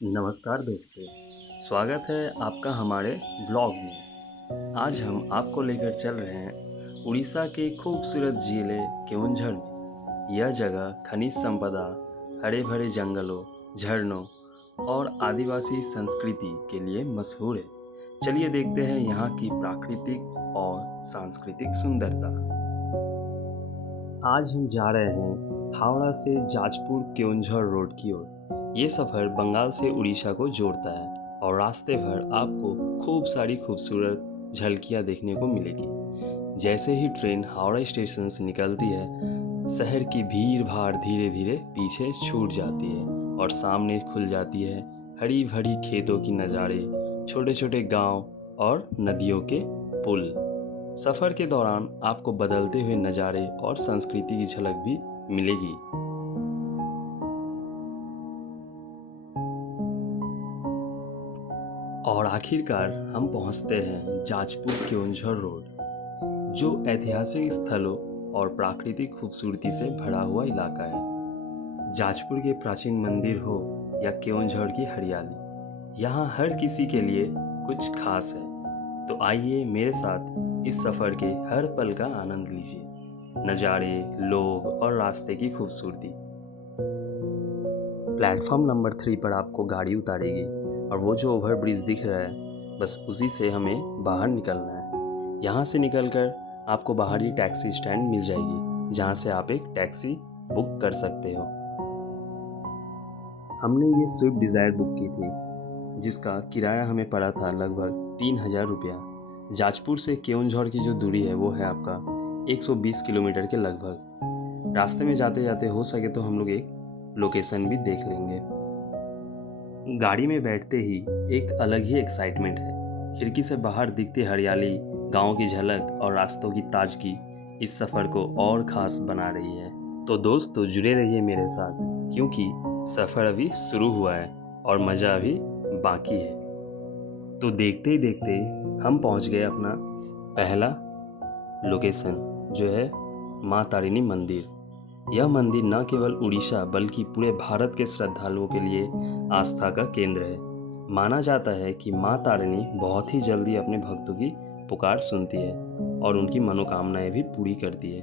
नमस्कार दोस्तों, स्वागत है आपका हमारे ब्लॉग में। आज हम आपको लेकर चल रहे हैं उड़ीसा के खूबसूरत जिले केओंझर में। यह जगह खनिज संपदा, हरे भरे जंगलों, झरनों और आदिवासी संस्कृति के लिए मशहूर है। चलिए देखते हैं यहाँ की प्राकृतिक और सांस्कृतिक सुंदरता। आज हम जा रहे हैं हावड़ा से जाजपुर केओंझर रोड की ओर। ये सफ़र बंगाल से उड़ीसा को जोड़ता है और रास्ते भर आपको खूब सारी खूबसूरत झलकियाँ देखने को मिलेगी। जैसे ही ट्रेन हावड़ा स्टेशन से निकलती है, शहर की भीड़ भाड़ धीरे धीरे पीछे छूट जाती है और सामने खुल जाती है हरी भरी खेतों की नज़ारे, छोटे छोटे गांव और नदियों के पुल। सफ़र के दौरान आपको बदलते हुए नज़ारे और संस्कृति की झलक भी मिलेगी। और आखिरकार हम पहुंचते हैं जाजपुर केओंझर रोड, जो ऐतिहासिक स्थलों और प्राकृतिक खूबसूरती से भरा हुआ इलाका है। जाजपुर के प्राचीन मंदिर हो या केओंझर की हरियाली, यहाँ हर किसी के लिए कुछ खास है। तो आइए मेरे साथ इस सफ़र के हर पल का आनंद लीजिए। नज़ारे, लोग और रास्ते की खूबसूरती। प्लेटफॉर्म नंबर 3 पर आपको गाड़ी उतारेगी और वो जो ओवर ब्रिज दिख रहा है, बस उसी से हमें बाहर निकलना है। यहाँ से निकलकर आपको बाहर ही टैक्सी स्टैंड मिल जाएगी, जहाँ से आप एक टैक्सी बुक कर सकते हो। हमने ये स्विफ्ट डिज़ायर बुक की थी, जिसका किराया हमें पड़ा था लगभग 3000 रुपया। जाजपुर से केओंझर की जो दूरी है वो है आपका 120 किलोमीटर के लगभग। रास्ते में जाते जाते हो सके तो हम लोग एक लोकेशन भी देख लेंगे। गाड़ी में बैठते ही एक अलग ही एक्साइटमेंट है। खिड़की से बाहर दिखती हरियाली, गांव की झलक और रास्तों की ताजगी इस सफ़र को और ख़ास बना रही है। तो दोस्तों जुड़े रहिए मेरे साथ, क्योंकि सफ़र अभी शुरू हुआ है और मज़ा अभी बाकी है। तो देखते ही देखते हम पहुंच गए अपना पहला लोकेशन, जो है माँ तारिणी मंदिर। यह मंदिर न केवल उड़ीसा बल्कि पूरे भारत के श्रद्धालुओं के लिए आस्था का केंद्र है। माना जाता है कि माँ तारिणी बहुत ही जल्दी अपने भक्तों की पुकार सुनती है और उनकी मनोकामनाएं भी पूरी करती है।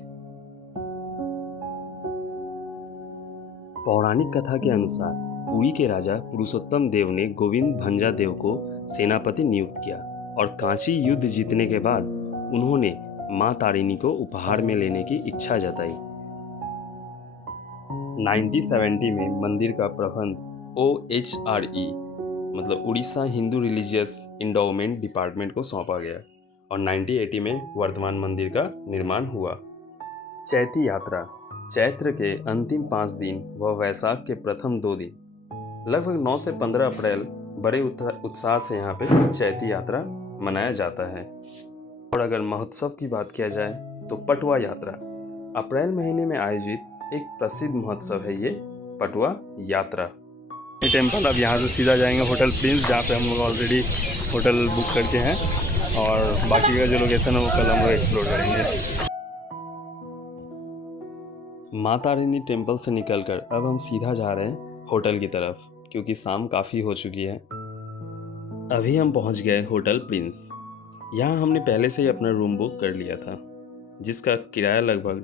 पौराणिक कथा के अनुसार पुरी के राजा पुरुषोत्तम देव ने गोविंद भंजा देव को सेनापति नियुक्त किया और कांची युद्ध जीतने के बाद उन्होंने माँ तारिणी को उपहार में लेने की इच्छा जताई। 1970 में मंदिर का प्रबंध OHRE मतलब Orissa Hindu religious endowment department को सौंपा गया और 1980 में वर्तमान मंदिर का निर्माण हुआ। चैती यात्रा, चैत्र के अंतिम 5 दिन व वैशाख के प्रथम 2 दिन, लगभग 9 से 15 अप्रैल बड़े उत्साह से यहाँ पे चैती यात्रा मनाया जाता है। और अगर महोत्सव की बात किया जाए तो पटुआ यात्रा, अप्रैल महीने में आयोजित एक प्रसिद्ध महोत्सव है ये पटुआ यात्रा। ये टेम्पल, अब यहाँ से सीधा जाएंगे होटल प्रिंस, जहाँ पे हम लोग ऑलरेडी होटल बुक करके हैं, और बाकी का जो लोकेशन है वो कल हम लोग एक्सप्लोर करेंगे। माँ तारिणी टेम्पल से निकलकर अब हम सीधा जा रहे हैं होटल की तरफ, क्योंकि शाम काफ़ी हो चुकी है। अभी हम पहुँच गए होटल प्रिंस। यहाँ हमने पहले से ही अपना रूम बुक कर लिया था, जिसका किराया लगभग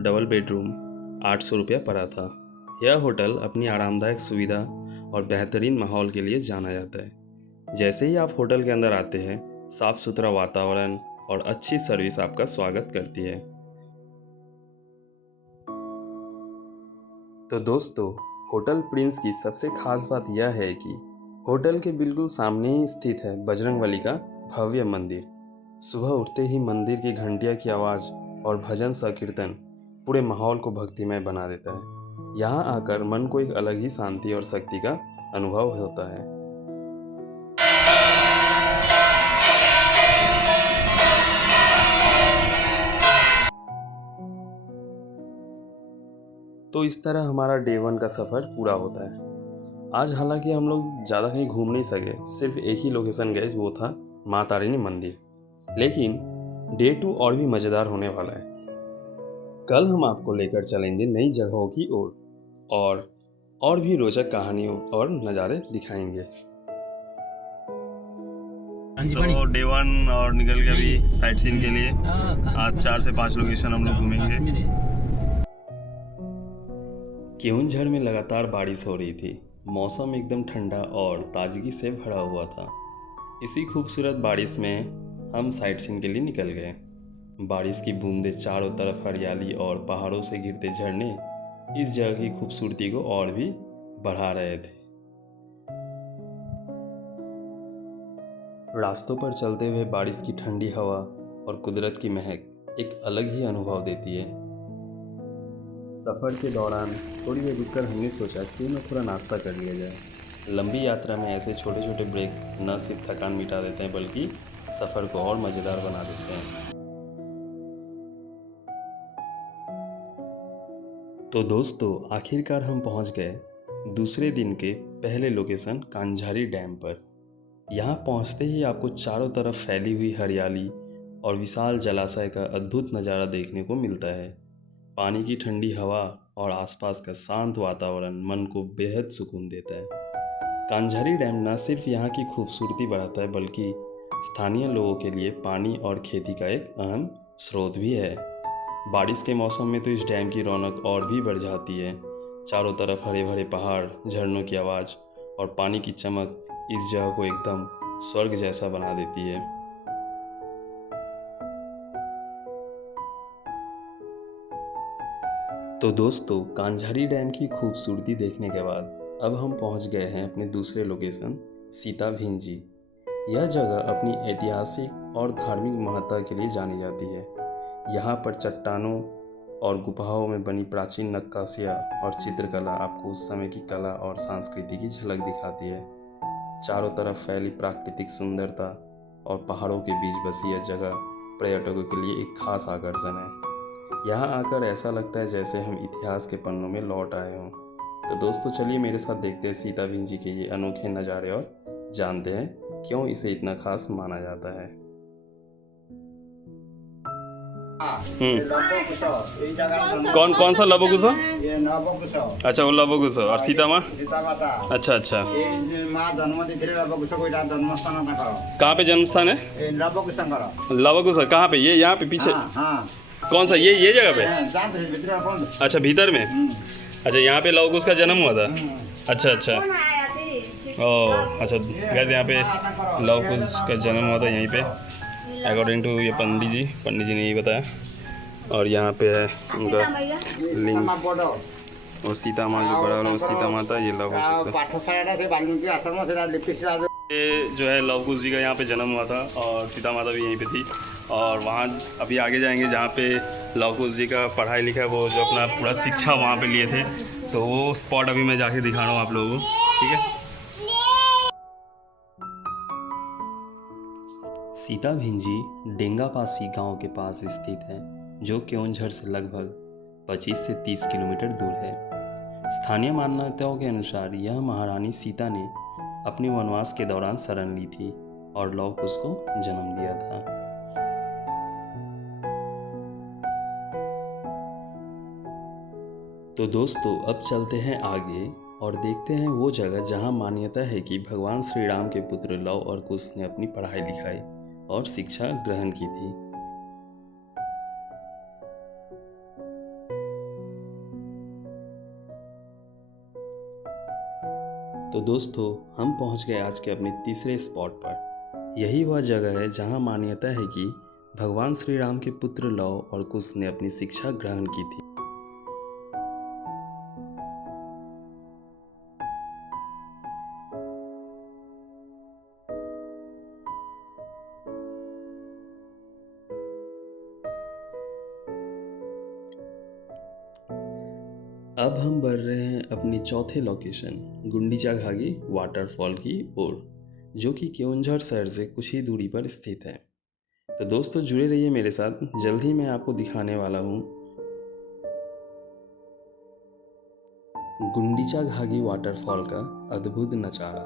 डबल बेडरूम 800 रुपया पड़ा था। यह होटल अपनी आरामदायक सुविधा और बेहतरीन माहौल के लिए जाना जाता है। जैसे ही आप होटल के अंदर आते हैं, साफ सुथरा वातावरण और अच्छी सर्विस आपका स्वागत करती है। तो दोस्तों, होटल प्रिंस की सबसे खास बात यह है कि होटल के बिल्कुल सामने ही स्थित है बजरंगबली का भव्य मंदिर। सुबह उठते ही मंदिर की घंटिया की आवाज़ और भजन संकीर्तन पूरे माहौल को भक्तिमय बना देता है। यहाँ आकर मन को एक अलग ही शांति और शक्ति का अनुभव होता है। तो इस तरह हमारा डे 1 का सफ़र पूरा होता है। आज हालांकि हम लोग ज़्यादा कहीं घूम नहीं सके, सिर्फ एक ही लोकेशन गए, वो था माँ तारिणी मंदिर। लेकिन डे 2 और भी मज़ेदार होने वाला है। कल हम आपको लेकर चलेंगे नई जगहों की ओर और और भी रोचक कहानियों और नज़ारे दिखाएंगे। सो डे 1 और निकल गए अभी साइट सीन के लिए। आज 4 से 5 लोकेशन हम लोग घूमेंगे। केओंझर में लगातार बारिश हो रही थी। मौसम एकदम ठंडा और ताजगी से भरा हुआ था। इसी खूबसूरत बारिश में हम साइट सीन के लिए निकल गए। बारिश की बूंदें, चारों तरफ हरियाली और पहाड़ों से गिरते झरने इस जगह की खूबसूरती को और भी बढ़ा रहे थे। रास्तों पर चलते हुए बारिश की ठंडी हवा और कुदरत की महक एक अलग ही अनुभव देती है। सफ़र के दौरान थोड़ी देर रुककर हमने सोचा क्यों न थोड़ा नाश्ता कर लिया जाए। लंबी यात्रा में ऐसे छोटे छोटे ब्रेक न सिर्फ थकान मिटा देते हैं बल्कि सफ़र को और मज़ेदार बना देते हैं। तो दोस्तों, आखिरकार हम पहुंच गए दूसरे दिन के पहले लोकेशन कांझारी डैम पर। यहाँ पहुँचते ही आपको चारों तरफ फैली हुई हरियाली और विशाल जलाशय का अद्भुत नज़ारा देखने को मिलता है। पानी की ठंडी हवा और आसपास का शांत वातावरण मन को बेहद सुकून देता है। कांझारी डैम न सिर्फ यहाँ की खूबसूरती बढ़ाता है बल्कि स्थानीय लोगों के लिए पानी और खेती का एक अहम स्रोत भी है। बारिश के मौसम में तो इस डैम की रौनक और भी बढ़ जाती है। चारों तरफ हरे भरे पहाड़, झरनों की आवाज़ और पानी की चमक इस जगह को एकदम स्वर्ग जैसा बना देती है। तो दोस्तों, कांझारी डैम की खूबसूरती देखने के बाद अब हम पहुंच गए हैं अपने दूसरे लोकेशन सीताभिंजी। यह जगह अपनी ऐतिहासिक और धार्मिक महत्ता के लिए जानी जाती है। यहाँ पर चट्टानों और गुफाओं में बनी प्राचीन नक्काशियाँ और चित्रकला आपको उस समय की कला और संस्कृति की झलक दिखाती है। चारों तरफ फैली प्राकृतिक सुंदरता और पहाड़ों के बीच बसी यह जगह पर्यटकों के लिए एक खास आकर्षण है। यहाँ आकर ऐसा लगता है जैसे हम इतिहास के पन्नों में लौट आए हों। तो दोस्तों, चलिए मेरे साथ देखते हैं सीताभिंजी के ये अनोखे नज़ारे और जानते हैं क्यों इसे इतना खास माना जाता है। कौन कौन सा लवकुश? ये नवकुश। अच्छा, वो लवकुश और सीता माँ। सीता माता। अच्छा अच्छा। ये माँ जन्म दी थी लवकुश को इधर जन्म स्थान था। कहाँ पे जन्म स्थान है? ये लवकुश संगर। लवकुश कहाँ पे? ये यहाँ पे पीछे? हाँ। कौन सा? ये जगह पे? जानते हैं भीतर कौन? अच्छा, भीतर में। अच्छा, यहाँ पे लवकुश का जन्म हुआ था। अच्छा अच्छा। ओह अच्छा, गैस यहाँ पे लवकुश का जन्म हुआ था यहीं पे, अकॉर्डिंग टू ये पंडित जी ने यही बताया। और यहाँ पे है उनका लिंग और सीता माँ जो बड़ा वाला सीता माता, ये लवकुश। ये जो है लवकुश जी का यहाँ पे जन्म हुआ था और सीता माता भी यहीं पे थी। और वहाँ अभी आगे जाएंगे जहाँ पे लवकुश जी का पढ़ाई लिखा वो जो अपना पूरा शिक्षा वहाँ पे लिए थे, तो वो स्पॉट अभी मैं जाके दिखा रहा हूँ आप लोगों को। ठीक है। सीताभिंजी डेंगापासी गांव के पास स्थित है, जो केओंझर से लगभग 25 से 30 किलोमीटर दूर है। स्थानीय मान्यताओं के अनुसार यह महारानी सीता ने अपने वनवास के दौरान शरण ली थी और लवकुश को जन्म दिया था। तो दोस्तों, अब चलते हैं आगे और देखते हैं वो जगह जहां मान्यता है कि भगवान श्री राम के पुत्र लव और कुश ने अपनी पढ़ाई लिखाई और शिक्षा ग्रहण की थी। तो दोस्तों, हम पहुंच गए आज के अपने तीसरे स्पॉट पर। यही वह जगह है जहां मान्यता है कि भगवान श्री राम के पुत्र लव और कुश ने अपनी शिक्षा ग्रहण की थी। अब हम बढ़ रहे हैं अपनी चौथे लोकेशन गुंडीचा घागी वाटरफॉल की ओर, जो कि केओंझर शहर से कुछ ही दूरी पर स्थित है। तो दोस्तों, जुड़े रहिए मेरे साथ, जल्द ही मैं आपको दिखाने वाला हूँ गुंडीचा घागी वाटरफॉल का अद्भुत नज़ारा।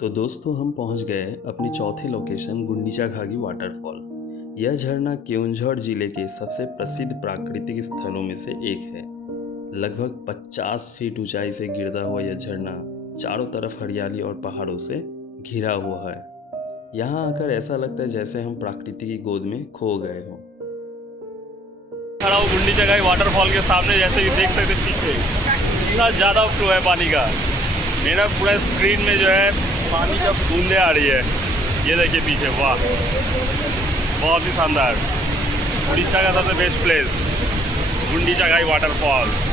तो दोस्तों, हम पहुँच गए अपनी चौथे लोकेशन गुंडीचा घागी वाटरफॉल। यह झरना केओंझर जिले के सबसे प्रसिद्ध प्राकृतिक स्थलों में से एक है। लगभग 50 फीट ऊंचाई से गिरता हुआ यह झरना चारों तरफ हरियाली और पहाड़ों से घिरा हुआ है। यहाँ आकर ऐसा लगता है जैसे हम प्रकृति की गोद में खो गए हों। खड़ा हूँ गुंडीचगाई वाटरफॉल के सामने, जैसे कि देख सकते पीछे इतना ज़्यादा फ्लो है पानी का। मेरा पूरा स्क्रीन में जो है पानी का बूंदें आ रही है। ये देखिए पीछे, वाह बहुत ही शानदार। उड़ीसा का सबसे बेस्ट प्लेस गुंडीचगाई वाटरफॉल्स।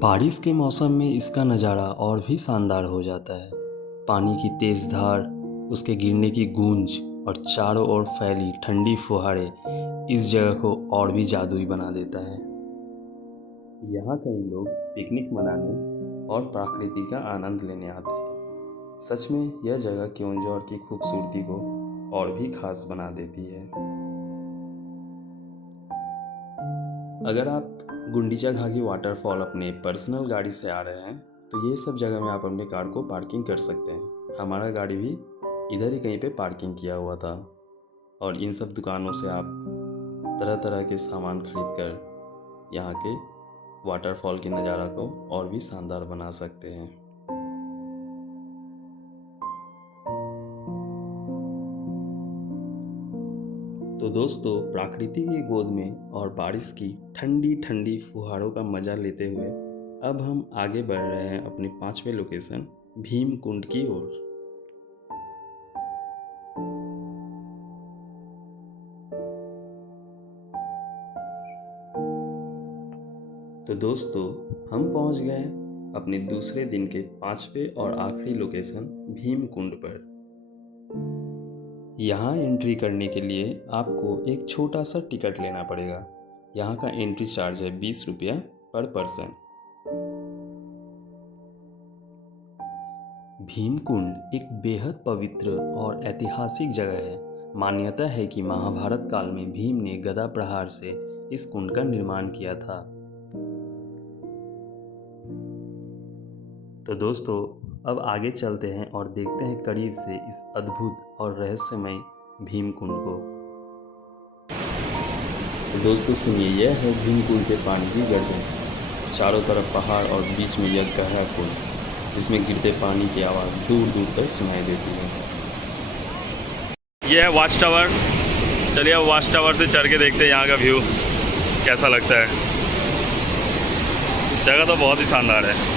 बारिश के मौसम में इसका नज़ारा और भी शानदार हो जाता है। पानी की तेज़ धार, उसके गिरने की गूंज और चारों ओर फैली ठंडी फुहारें इस जगह को और भी जादुई बना देता है। यहाँ कई लोग पिकनिक मनाने और प्रकृति का आनंद लेने आते हैं। सच में यह जगह केओंझर की खूबसूरती को और भी खास बना देती है। अगर आप गुंडीचघागी वाटरफॉल अपने पर्सनल गाड़ी से आ रहे हैं तो ये सब जगह में आप अपने कार को पार्किंग कर सकते हैं। हमारा गाड़ी भी इधर ही कहीं पे पार्किंग किया हुआ था और इन सब दुकानों से आप तरह तरह के सामान खरीद कर यहाँ के वाटरफॉल के नज़ारा को और भी शानदार बना सकते हैं। तो दोस्तों, प्रकृति की गोद में और बारिश की ठंडी ठंडी फुहारों का मज़ा लेते हुए अब हम आगे बढ़ रहे हैं अपने 5वें लोकेशन भीम कुंड की ओर। तो दोस्तों, हम पहुंच गए अपने दूसरे दिन के 5वें और आखिरी लोकेशन भीम कुंड पर। यहाँ एंट्री करने के लिए आपको एक छोटा सा टिकट लेना पड़ेगा। यहाँ का एंट्री चार्ज है 20 रुपया पर पर्सन। भीमकुंड एक बेहद पवित्र और ऐतिहासिक जगह है। मान्यता है कि महाभारत काल में भीम ने गदा प्रहार से इस कुंड का निर्माण किया था। तो दोस्तों, अब आगे चलते हैं और देखते हैं करीब से इस अद्भुत और रहस्यमय भीमकुंड को। तो दोस्तों सुनिए, यह है भीमकुंड के पानी की गर्जन। चारों तरफ पहाड़ और बीच में यह गहरा कुंड जिसमें गिरते पानी की आवाज़ दूर दूर तक सुनाई देती है। ये है वॉच टावर। चलिए अब वॉच टावर से चढ़ के देखते हैं यहाँ का व्यू कैसा लगता है। जगह तो बहुत ही शानदार है।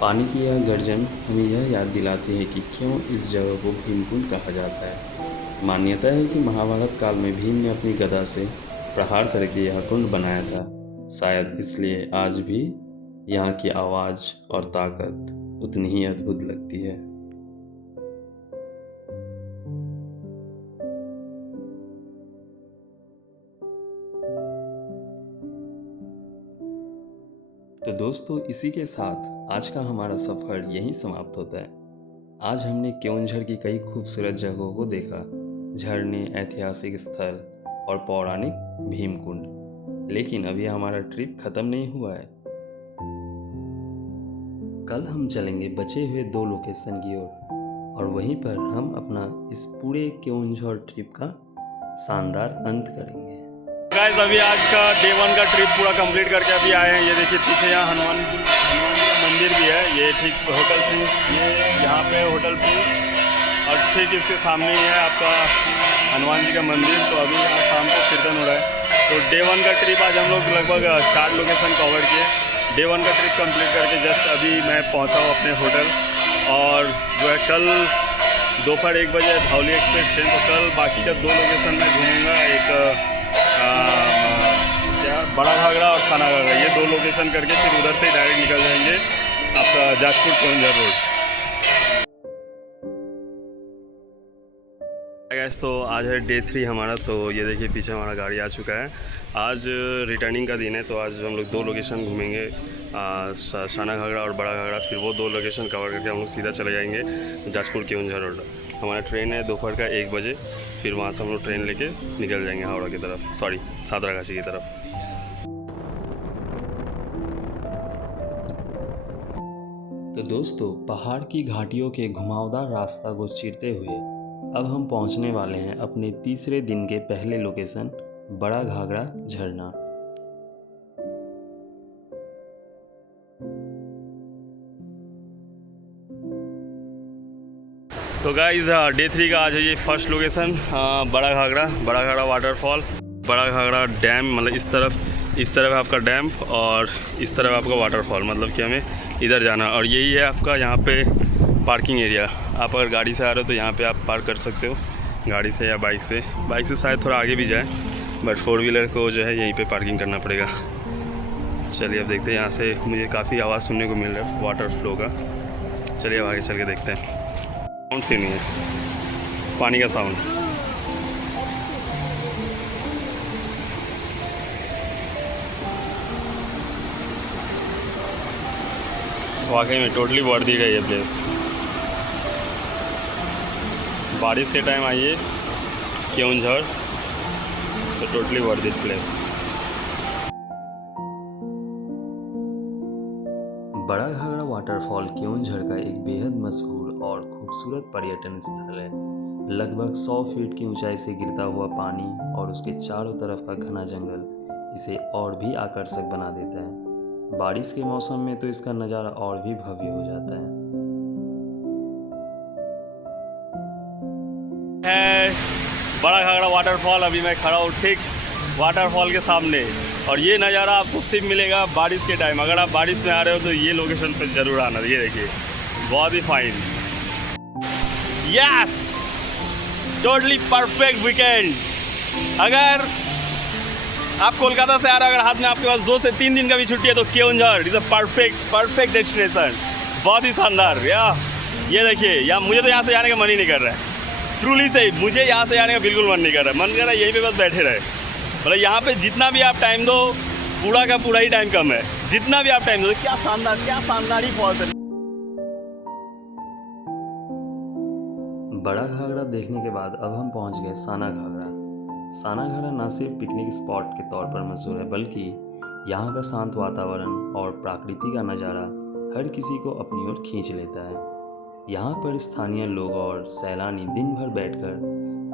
पानी की यह गर्जन हमें यह याद दिलाती है कि क्यों इस जगह को भीमकुंड कहा जाता है। मान्यता है कि महाभारत काल में भीम ने अपनी गदा से प्रहार करके यह कुंड बनाया था। शायद इसलिए आज भी यहाँ की आवाज़ और ताकत उतनी ही अद्भुत लगती है। तो दोस्तों, इसी के साथ आज का हमारा सफ़र यहीं समाप्त होता है। आज हमने केओंझर की कई खूबसूरत जगहों को देखा, झरने, ऐतिहासिक स्थल और पौराणिक भीमकुंड। लेकिन अभी हमारा ट्रिप ख़त्म नहीं हुआ है। कल हम चलेंगे बचे हुए 2 लोकेशन की ओर और वहीं पर हम अपना इस पूरे केओंझर ट्रिप का शानदार अंत करेंगे। गाइस, अभी आज का डे 1 का ट्रिप पूरा कंप्लीट करके अभी आए हैं। ये देखिए पीछे यहाँ हनुमान जी का मंदिर भी है। ये ठीक होटल प्रिंस, ये यहाँ पे होटल प्रिंस और ठीक इसके सामने ही है आपका हनुमान जी का मंदिर। तो अभी यहाँ शाम को कीर्तन हो रहा है। तो डे 1 का ट्रिप आज हम लोग लगभग 4 लोकेशन कवर किए। डे 1 का ट्रिप कंप्लीट करके जस्ट अभी मैं पहुँचा हूँ अपने होटल। और जो है कल दोपहर 1 बजे धौली एक्सप्रेस ट्रेन। तो कल बाकी का 2 लोकेशन में घूमूँगा। एक क्या बड़ा घाघरा और खाना घाघरा, ये 2 लोकेशन करके फिर उधर से डायरेक्ट निकल जाएंगे आपका जाजपुर केओंझर रोड। गैस, तो आज है डे 3 हमारा। तो ये देखिए पीछे हमारा गाड़ी आ चुका है। आज रिटर्निंग का दिन है तो आज हम लोग 2 लोकेशन घूमेंगे, शाना घाघरा और बड़ा घाघरा। फिर वो 2 लोकेशन कवर करके हम लोग सीधा चले जाएंगे जाजपुर केओंझर रोड। हमारा ट्रेन है दोपहर का 1 बजे। फिर वहाँ से हम लोग ट्रेन लेके निकल जाएंगे हावड़ा की तरफ, सॉरी सातरागाछी की तरफ। तो दोस्तों, पहाड़ की घाटियों के घुमावदार रास्ता को चीरते हुए अब हम पहुंचने वाले हैं अपने तीसरे दिन के पहले लोकेशन बड़ा घाघरा झरना। तो गाइस डे 3 का आज है ये फर्स्ट लोकेशन बड़ा घाघरा वाटरफॉल, बड़ा घाघरा डैम। मतलब इस तरफ है आपका डैम और इस तरफ आपका वाटरफॉल। मतलब कि हमें इधर जाना और यही है आपका यहाँ पे पार्किंग एरिया। आप अगर गाड़ी से आ रहे हो तो यहाँ पे आप पार्क कर सकते हो, गाड़ी से या बाइक से। बाइक से शायद थोड़ा आगे भी जाए, बट 4 व्हीलर को जो है यहीं पे पार्किंग करना पड़ेगा। चलिए अब देखते हैं। यहाँ से मुझे काफ़ी आवाज़ सुनने को मिल रहा है वाटर फ्लो का। चलिए अब आगे चल के देखते हैं। साउंड से नहीं है, पानी का साउंड। वाकई में टोटली वर्थ इट है ये प्लेस। बारिश के टाइम आइए केओंझर तो टोटली वर्थ इट प्लेस। बड़ा घाघरा वाटरफॉल केओंझर का एक बेहद मशहूर और खूबसूरत पर्यटन स्थल है। लगभग 100 फीट की ऊंचाई से गिरता हुआ पानी और उसके चारों तरफ का घना जंगल इसे और भी आकर्षक बना देता है। बारिश के मौसम में तो इसका नज़ारा और भी भव्य हो जाता है। बड़ा घाघरा वाटरफॉल, अभी मैं खड़ा हूँ ठीक वाटरफॉल के सामने और ये नज़ारा आपको सिर्फ मिलेगा बारिश के टाइम। अगर आप बारिश में आ रहे हो तो ये लोकेशन पर ज़रूर आना। ये देखिए बहुत ही fine. Yes, totally perfect weekend. अगर आप कोलकाता से आ रहे हो, अगर हाथ में आपके पास 2 से 3 दिन का भी छुट्टी है तो Keonjhar is a perfect destination. बहुत ही शानदार। ये देखिए, यहाँ मुझे तो यहाँ से जाने का मन ही नहीं कर रहा है। ट्रूली सही, मुझे यहाँ से जाने का बिल्कुल मन नहीं कर रहा है। मन कर रहा है यहीं पे बस बैठे रहे। मतलब यहाँ पे जितना भी आप टाइम दो, पूरा का पूरा ही टाइम कम है। जितना भी आप टाइम दो, क्या शानदार ही फॉल्स है। बड़ा घाघरा देखने के बाद अब हम पहुंच गए साना घाघरा। साना घाघरा न सिर्फ पिकनिक स्पॉट के तौर पर मशहूर है, बल्कि यहाँ का शांत वातावरण और प्रकृति का नज़ारा हर किसी को अपनी ओर खींच लेता है। यहाँ पर स्थानीय लोग और सैलानी दिन भर बैठकर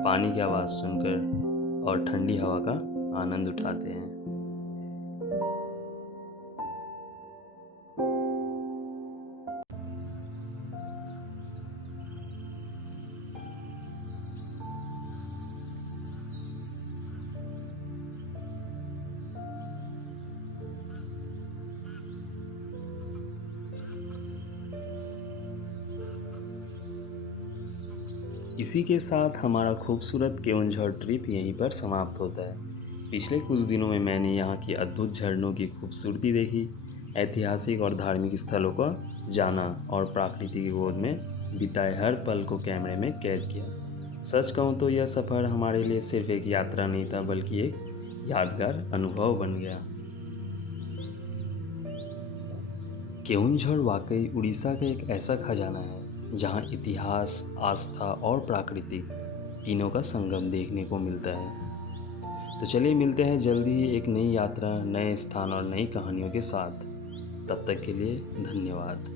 पानी की आवाज़ सुनकर और ठंडी हवा का आनंद उठाते हैं। इसी के साथ हमारा खूबसूरत केओंझर ट्रिप यहीं पर समाप्त होता है। पिछले कुछ दिनों में मैंने यहाँ की अद्भुत झरनों की खूबसूरती देखी, ऐतिहासिक और धार्मिक स्थलों का जाना और प्रकृति की गोद में बिताए हर पल को कैमरे में कैद किया। सच कहूँ तो यह सफ़र हमारे लिए सिर्फ एक यात्रा नहीं था, बल्कि एक यादगार अनुभव बन गया। केओंझर वाकई उड़ीसा का एक ऐसा खजाना है जहाँ इतिहास, आस्था और प्राकृतिक तीनों का संगम देखने को मिलता है। तो चलिए मिलते हैं जल्दी ही एक नई यात्रा, नए स्थान और नई कहानियों के साथ। तब तक के लिए धन्यवाद।